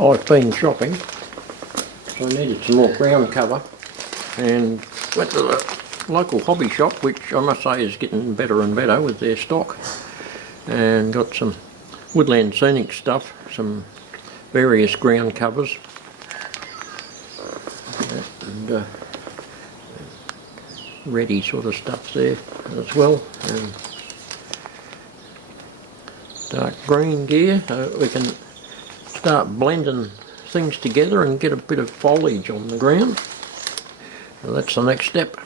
I've been shopping, so I needed some more ground cover, and went to the local hobby shop, which I must say is getting better and better with their stock, and got some Woodland Scenic stuff, some various ground covers, and ready sort of stuff there as well, and dark green gear, so we can start blending things together and get a bit of foliage on the ground. So that's the next step.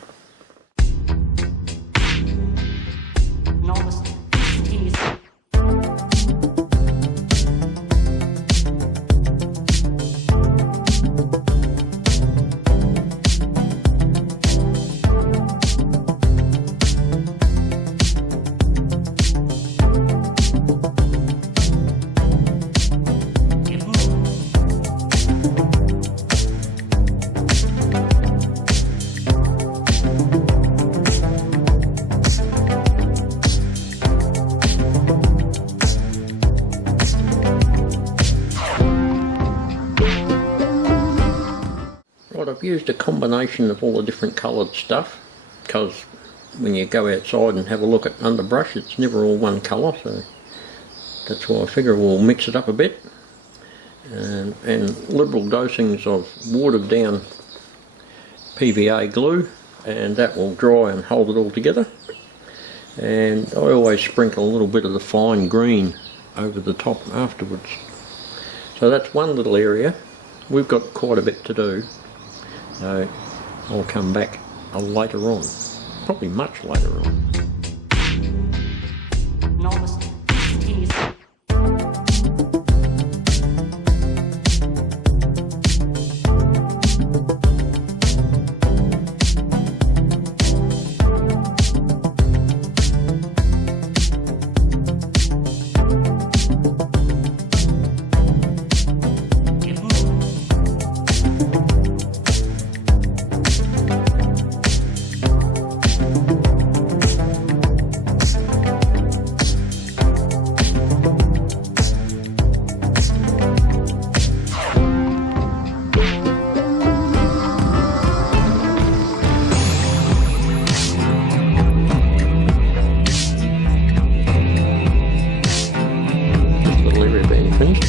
I've used a combination of all the different coloured stuff, because when you go outside and have a look at underbrush, it's never all one colour, so that's why I figure we'll mix it up a bit. And liberal dosings of watered down PVA glue, and that will dry and hold it all together. And I always sprinkle a little bit of the fine green over the top afterwards. So that's one little area. We've got quite a bit to do. So I'll come back later on, probably much later on.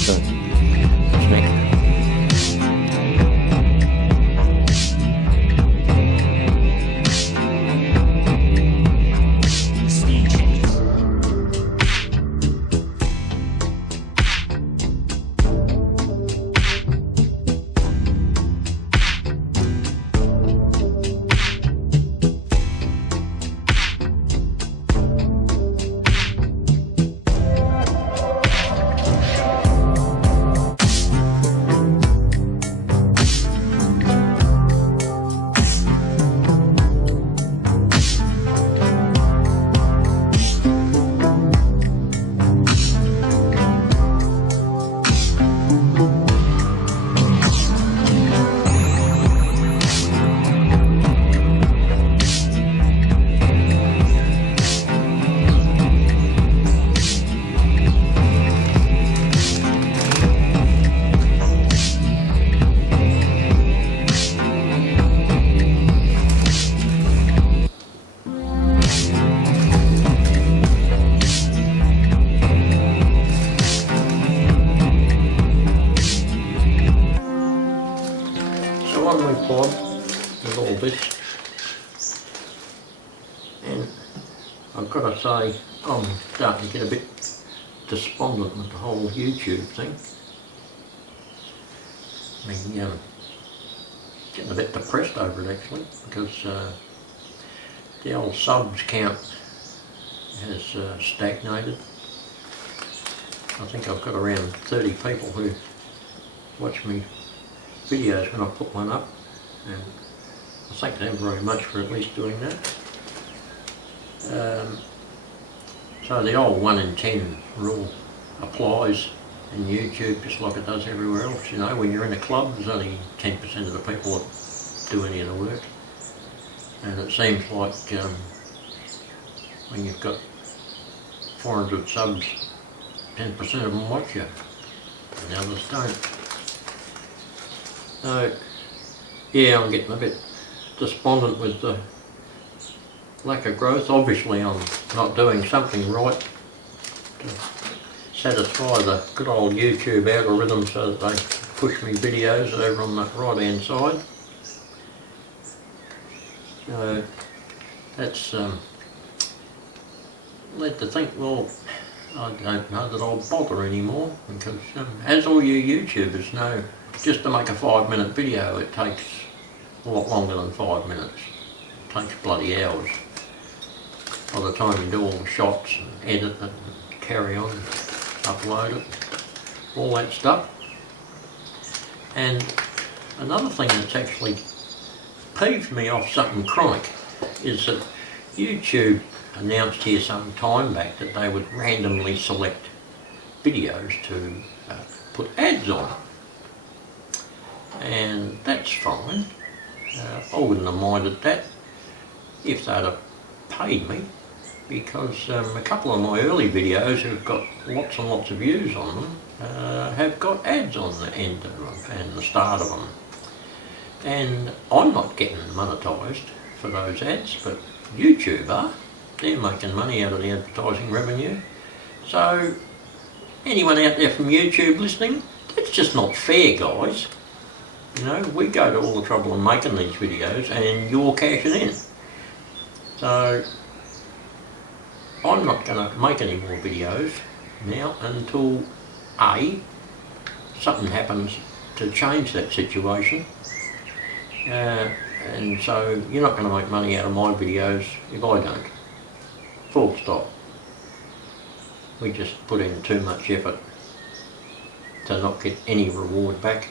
So what's next? With all this, and I've got to say I'm starting to get a bit despondent with the whole YouTube thing. I mean, getting a bit depressed over it actually, because the old subs count has stagnated. I think I've got around 30 people who watch me videos when I put one up, and I thank them very much for at least doing that. So the old 1 in 10 rule applies in YouTube just like it does everywhere else. You know, when you're in a club, there's only 10% of the people that do any of the work, and it seems like when you've got 400 subs, 10% of them watch you, and the others don't. So yeah, I'm getting a bit despondent with the lack of growth. Obviously I'm not doing something right to satisfy the good old YouTube algorithm so that they push me videos over on the right hand side. So that's led to think, well, I don't know that I'll bother anymore, because as all you YouTubers know, just to make a 5-minute video it takes a lot longer than 5 minutes. It takes bloody hours. By the time you do all the shots and edit it and carry on, upload it, all that stuff. And another thing that's actually peeved me off something chronic is that YouTube announced here some time back that they would randomly select videos to put ads on. And that's fine. I wouldn't have minded that if they'd have paid me, because a couple of my early videos have got lots and lots of views on them, have got ads on the end of them and the start of them. And I'm not getting monetised for those ads, but YouTube are. They're making money out of the advertising revenue. So anyone out there from YouTube listening, that's just not fair, guys. You know, we go to all the trouble of making these videos and you're cashing in. So I'm not going to make any more videos now until A, something happens to change that situation. And so you're not going to make money out of my videos if I don't. Full stop. We just put in too much effort to not get any reward back.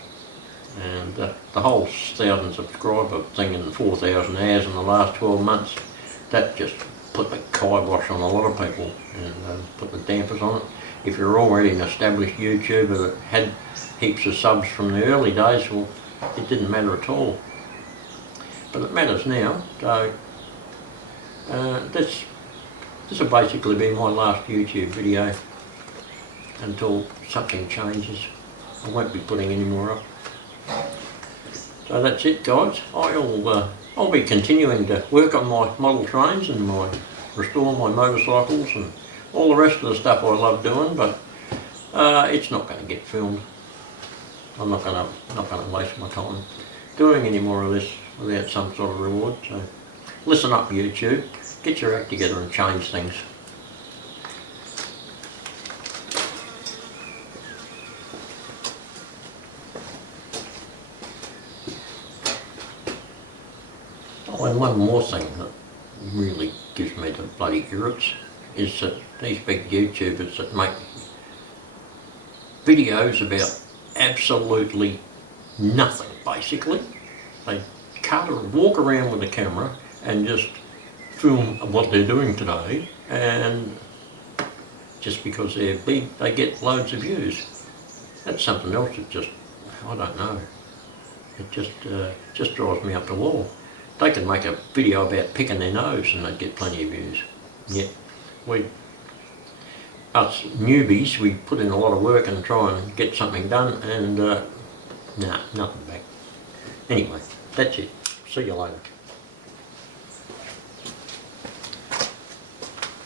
And the whole 1,000 subscriber thing and 4,000 hours in the last 12 months, that just put the kibosh on a lot of people and put the dampers on it. If you're already an established YouTuber that had heaps of subs from the early days, well, it didn't matter at all. But it matters now. So this will basically be my last YouTube video until something changes. I won't be putting any more up. So that's it, guys. I'll be continuing to work on my model trains and restore my motorcycles and all the rest of the stuff I love doing, but it's not going to get filmed. I'm not going to waste my time doing any more of this without some sort of reward. So listen up, YouTube. Get your act together and change things. Oh, and one more thing that really gives me the bloody irrits is that these big YouTubers that make videos about absolutely nothing, basically. They walk around with a camera and just film what they're doing today, and just because they're big, they get loads of views. That's something else that just, I don't know, it just drives me up the wall. They can make a video about picking their nose and they'd get plenty of views. Yet us newbies, we put in a lot of work and try and get something done, and nah, nothing back. Anyway, that's it. See you later.